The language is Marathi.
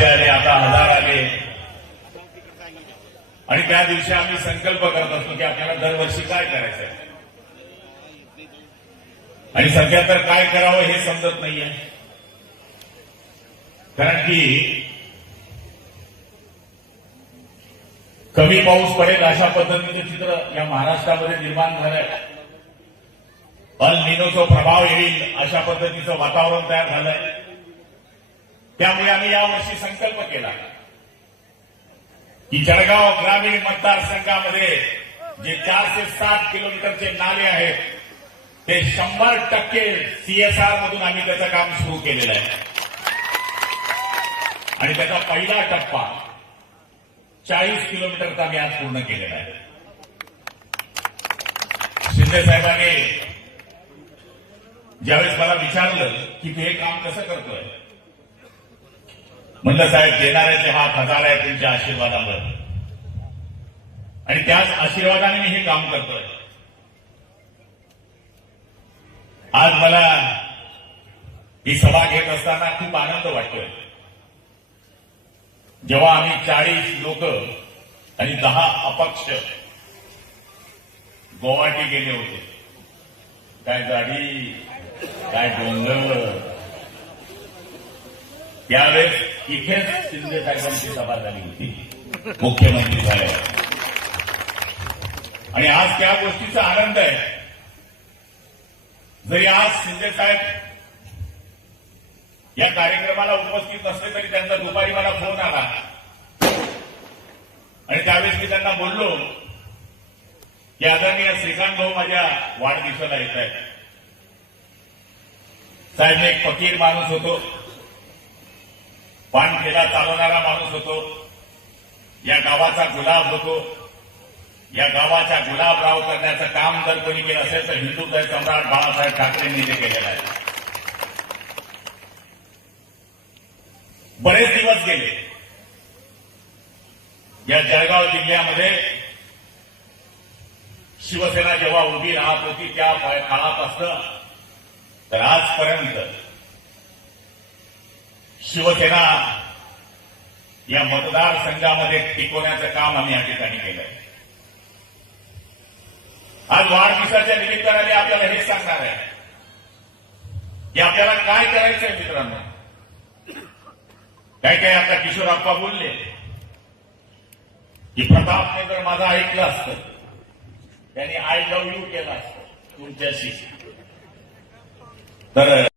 500 आले, आता 1000 आले. आणि त्या दिवशी आम्ही संकल्प करत असतो की आपल्याला दरवर्षी काय करायचं आहे. आणि सध्या तर काय करावं हे समजत नाहीये. कारण की कमी पाऊस पडेल अशा पद्धतीचं चित्र या महाराष्ट्रामध्ये निर्माण झालंय. अल निनोचा प्रभाव येईल अशा पद्धतीचं वातावरण तयार झालंय. त्यामुळे आम्ही यावर्षी संकल्प केला की जळगाव ग्रामीण मतदारसंघामध्ये जे 4 ते 7 किलोमीटरचे नाले आहेत ते 100% सीएसआर मधून आम्ही त्याचं काम सुरू केलेलं आहे. आणि त्याचा पहिला टप्पा 40 किलोमीटरचा आम्ही आज पूर्ण केलेला आहे. शिंदे साहेबांनी ज्यावेळेस मला विचारलं की तू हे काम कसं करतोय, म्हणलं साहेब देणाऱ्याचे हात हजार आहे तुमच्या आशीर्वादावर, आणि त्याच आशीर्वादाने मी हे काम करतोय. आज मला ही सभा घेत असताना खूप आनंद वाटतोय. जेव्हा आम्ही 40 लोक आणि 10 अपक्ष गुवाहाटी गेले होते, काय गाडी काय डोंगर, त्यावेळेस इथेच शिंदे साहेबांची सभा झाली होती, मुख्यमंत्री साहेब. आणि आज त्या गोष्टीचा आनंद आहे. जरी आज शिंदे साहेब या कार्यक्रमाला उपस्थित नसले तरी त्यांचा दुपारी मला फोन आला आणि त्यावेळेस मी त्यांना बोललो की आदरणीय श्रीकांत भाऊ माझ्या वाढदिवसाला येत आहेत. साहेब मी एक फकीर माणूस होतो, पानठेला चालवणारा माणूस होतो, या गावाचा गुलाब होतो. या गावाच्या गुलाबराव करण्याचं काम जर कोणी केलं असेल तर हिंदुत्व सम्राट बाळासाहेब ठाकरेंनी ते केलेलं आहे. बरेच दिवस गेले या जळगाव जिल्ह्यामध्ये. शिवसेना जेव्हा उभी राहत होती त्या काळापासून तर आजपर्यंत शिवसेना या मतदारसंघामध्ये टिकवण्याचं काम आम्ही या ठिकाणी केलंय. आज वाढदिवसाच्या निमित्ताने आपल्याला हेच सांगणार आहे की आपल्याला काय करायचंय मित्रांनो. काय आता किशोरप्पा बोलले की प्रतापने जर माझं ऐकलं असतं, त्यांनी आय लव्ह यू केलं असतं तुमच्याशी, तर